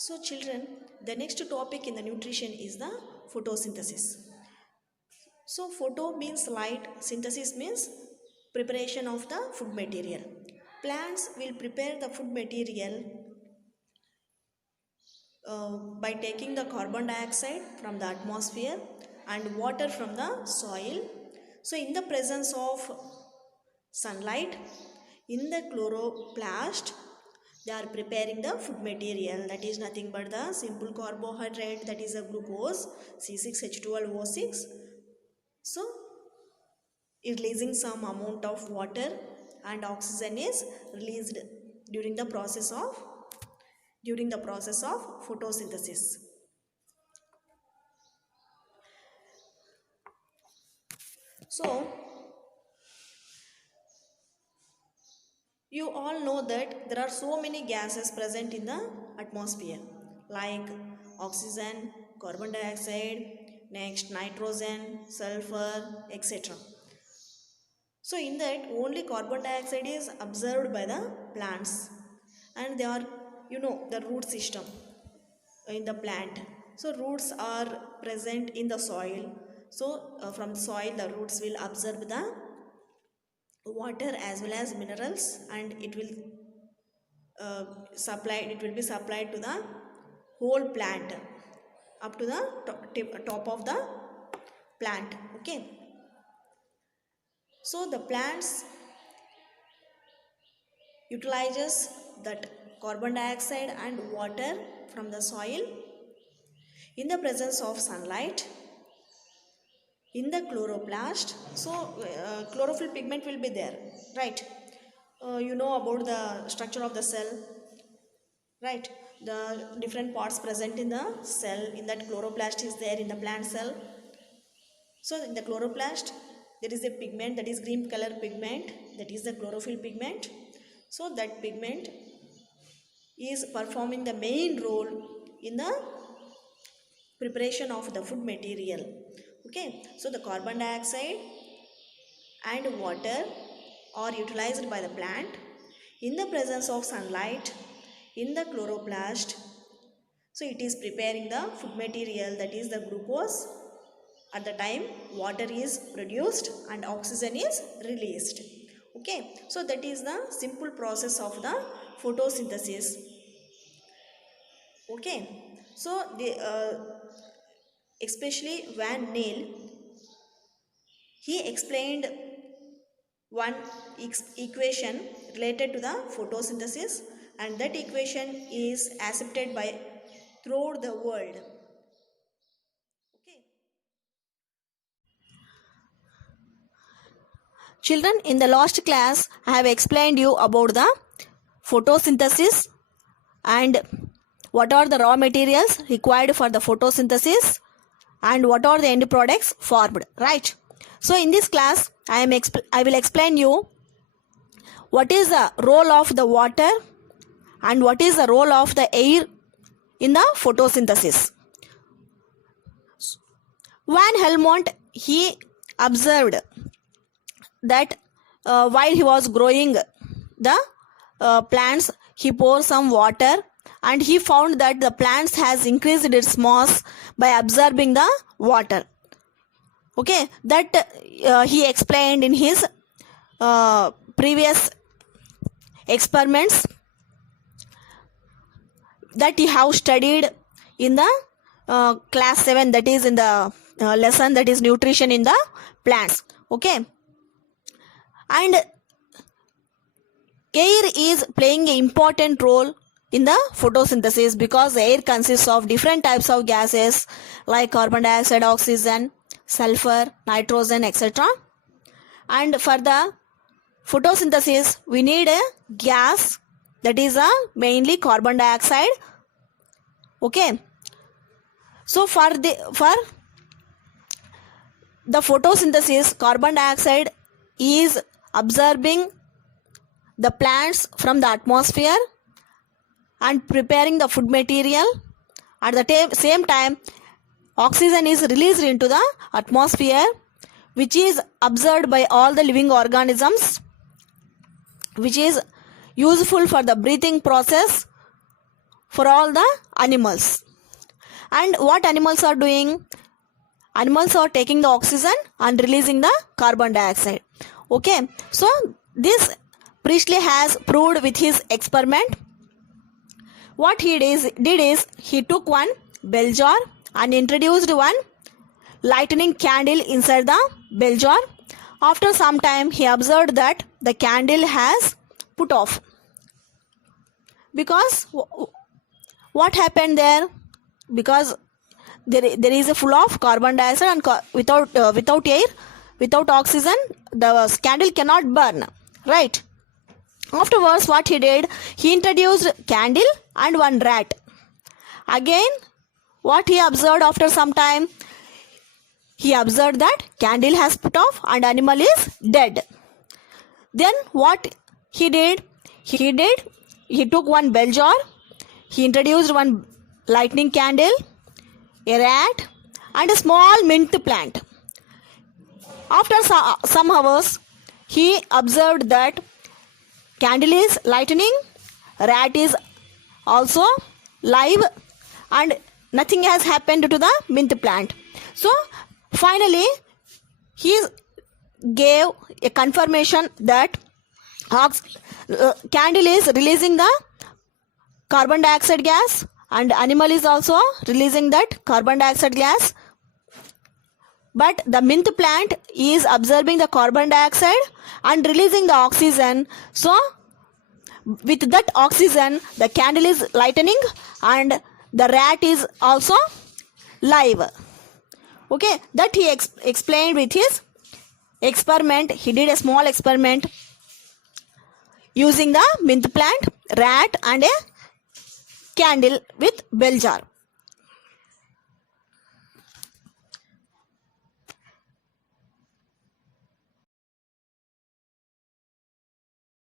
So children, the next topic in the nutrition is the photosynthesis. So photo means light, synthesis means preparation of the food material. Plants will prepare the food material by taking the carbon dioxide from the atmosphere and water from the soil. So in the presence of sunlight, in the chloroplast, they are preparing the food material, that is nothing but the simple carbohydrate, that is a glucose C6H12O6. So releasing some amount of water and oxygen is released during the process of photosynthesis. So you all know that there are so many gases present in the atmosphere, like oxygen, carbon dioxide, next nitrogen, sulfur, etc. So in that only carbon dioxide is observed by the plants, and they are, the root system in the plant. So roots are present in the soil. So from the soil the roots will absorb the water as well as minerals, and it will be supplied to the whole plant up to the top of the plant. Okay, so the plants utilizes that carbon dioxide and water from the soil in the presence of sunlight in the chloroplast. So chlorophyll pigment will be there, right? You know about the structure of the cell, right? The different parts present in the cell, in that chloroplast is there in the plant cell. So in the chloroplast there is a pigment, that is green color pigment, that is the chlorophyll pigment. So that pigment is performing the main role in the preparation of the food material. Okay, so the carbon dioxide and water are utilized by the plant in the presence of sunlight in the chloroplast. So it is preparing the food material, that is the glucose. At the time water is produced and oxygen is released. Okay, so that is the simple process of the photosynthesis. Okay, so the especially Van Neel, he explained one equation related to the photosynthesis, and that equation is accepted by throughout the world. Okay. Children, in the last class I have explained you about the photosynthesis and what are the raw materials required for the photosynthesis and what are the end products formed, right? So in this class I will explain you what is the role of the water and what is the role of the air in the photosynthesis. Van Helmont, he observed that while he was growing the plants, he poured some water and he found that the plants has increased its mass by absorbing the water. Okay, that he explained in his previous experiments that he have studied in the class 7, that is in the lesson that is nutrition in the plants. Okay, and air is playing an important role in the photosynthesis because air consists of different types of gases like carbon dioxide, oxygen, sulfur, nitrogen, etc. And for the photosynthesis we need a gas, that is mainly carbon dioxide. Okay, so for the photosynthesis, carbon dioxide is absorbing the plants from the atmosphere and preparing the food material. At the same time oxygen is released into the atmosphere, which is absorbed by all the living organisms, which is useful for the breathing process for all the animals. And what animals are doing? Animals are taking the oxygen and releasing the carbon dioxide. Okay, so this Priestley has proved with his experiment. What he did is he took one bell jar and introduced one lightning candle inside the bell jar. After some time, he observed that the candle has put off. Because what happened there? Because there is a full of carbon dioxide and without air, without oxygen, the candle cannot burn, right? Afterwards, what he did, he introduced candle and one rat. Again, what he observed after some time, he observed that candle has put off and animal is dead. Then what he did, he took one bell jar, he introduced one lightning candle, a rat and a small mint plant. After some hours, he observed that candle is lightening, rat is also live and nothing has happened to the mint plant. So finally he gave a confirmation that candle is releasing the carbon dioxide gas and animal is also releasing that carbon dioxide gas, but the mint plant is absorbing the carbon dioxide and releasing the oxygen. So with that oxygen the candle is lightening and the rat is also live. Okay, that he explained with his experiment. He did a small experiment using the mint plant, rat and a candle with bell jar.